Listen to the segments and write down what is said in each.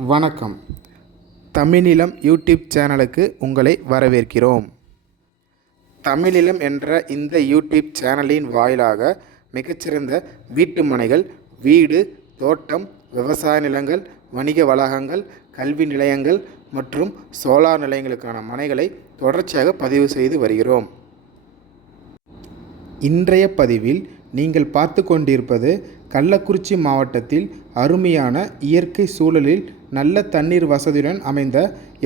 வணக்கம். தமிழிலம் யூடியூப் சேனலுக்கு உங்களை வரவேற்கிறோம். தமிழிலம் என்ற இந்த யூடியூப் சேனலின் வாயிலாக மிகச்சிறந்த வீட்டு மனைகள், வீடு, தோட்டம், விவசாய நிலங்கள், வணிக வளாகங்கள், கல்வி நிலையங்கள் மற்றும் சோலார் நிலையங்களுக்கான மனைகளை தொடர்ச்சியாக பதிவு செய்து வருகிறோம். இன்றைய பதிவில் நீங்கள் பார்த்து கொண்டிருப்பது கள்ளக்குறிச்சி மாவட்டத்தில் அருமையான இயற்கை சூழலில் நல்ல தண்ணீர் வசதியுடன் அமைந்த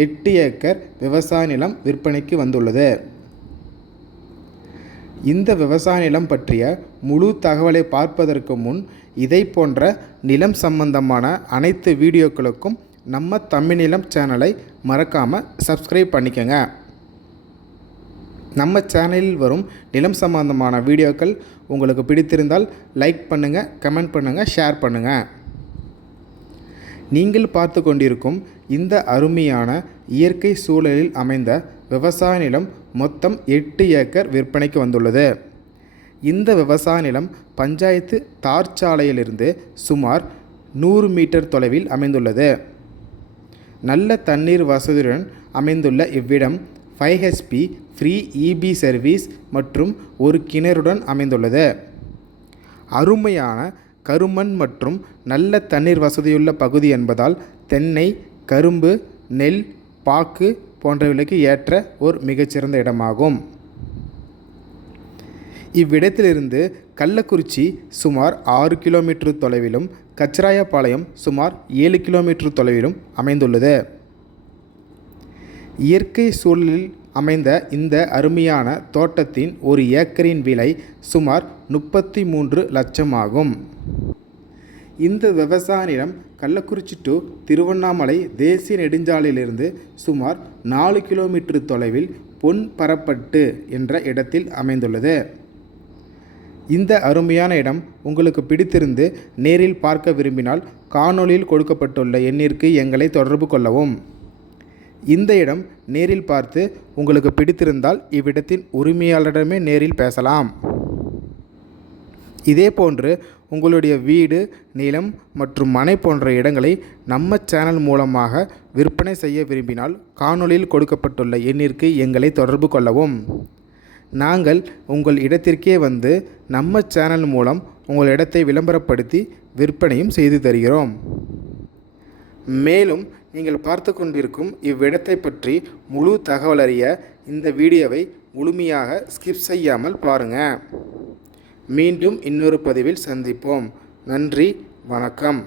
8 ஏக்கர் விவசாய நிலம் விற்பனைக்கு வந்துள்ளது. இந்த விவசாய நிலம் பற்றிய முழு தகவலை பார்ப்பதற்கு முன் இதை போன்ற நிலம் சம்பந்தமான அனைத்து வீடியோக்களுக்கும் நம்ம தமிழ்நிலம் சேனலை மறக்காமல் சப்ஸ்கிரைப் பண்ணிக்கங்க. நம்ம சேனலில் வரும் நிலம் சம்பந்தமான வீடியோக்கள் உங்களுக்கு பிடித்திருந்தால் லைக் பண்ணுங்கள், கமெண்ட் பண்ணுங்கள், ஷேர் பண்ணுங்கள். நீங்கள் பார்த்து கொண்டிருக்கும் இந்த அருமையான இயற்கை சூழலில் அமைந்த விவசாய நிலம் மொத்தம் 8 ஏக்கர் விற்பனைக்கு வந்துள்ளது. இந்த விவசாய நிலம் பஞ்சாயத்து தார் சாலையிலிருந்து சுமார் 100 மீட்டர் தொலைவில் அமைந்துள்ளது. நல்ல தண்ணீர் வசதியுடன் அமைந்துள்ள இவ்விடம் 5 HP ஃப்ரீ EB சர்வீஸ் மற்றும் ஒரு கிணறுடன் அமைந்துள்ளது. அருமையான கருமண் மற்றும் நல்ல தண்ணீர் வசதியுள்ள பகுதி என்பதால் தென்னை, கரும்பு, நெல், பாக்கு போன்றவைகளுக்கு ஏற்ற ஒரு மிகச்சிறந்த இடமாகும். இவ்விடத்திலிருந்து கள்ளக்குறிச்சி சுமார் 6 கிலோமீட்டர் தொலைவிலும், கச்சராயபாளையம் சுமார் 7 கிலோமீட்டர் தொலைவிலும் அமைந்துள்ளது. இயற்கை சூழலில் அமைந்த இந்த அருமையான தோட்டத்தின் ஒரு ஏக்கரின் விலை சுமார் 33 லட்சம் ஆகும். இந்த விவசாய நிலம் கள்ளக்குறிச்சி டு திருவண்ணாமலை தேசிய நெடுஞ்சாலையிலிருந்து சுமார் 4 கிலோமீட்டர் தொலைவில் பொன்பரப்பட்டு என்ற இடத்தில் அமைந்துள்ளது. இந்த அருமையான இடம் உங்களுக்கு பிடித்திருந்து நேரில் பார்க்க விரும்பினால் காணொளியில் கொடுக்கப்பட்டுள்ள எண்ணிற்கு எங்களை தொடர்பு கொள்ளவும். இந்த இடம் நேரில் பார்த்து உங்களுக்கு பிடித்திருந்தால் இவ்விடத்தின் உரிமையாளரிடமே நேரில் பேசலாம். இதேபோன்று உங்களுடைய வீடு, நிலம் மற்றும் மனை போன்ற இடங்களை நம்ம சேனல் மூலமாக விற்பனை செய்ய விரும்பினால் காணொளியில் கொடுக்கப்பட்டுள்ள எண்ணிற்கு எங்களை தொடர்பு கொள்ளவும். நாங்கள் உங்கள் இடத்திற்கே வந்து நம்ம சேனல் மூலம் உங்கள் இடத்தை விளம்பரப்படுத்தி விற்பனையும் செய்து தருகிறோம். மேலும் நீங்கள் பார்த்து கொண்டிருக்கும் இவ்விடத்தை பற்றி முழு தகவல் அறிய இந்த வீடியோவை முழுமையாக ஸ்கிப் செய்யாமல் பாருங்கள். மீண்டும் இன்னொரு பதிவில் சந்திப்போம். நன்றி, வணக்கம்.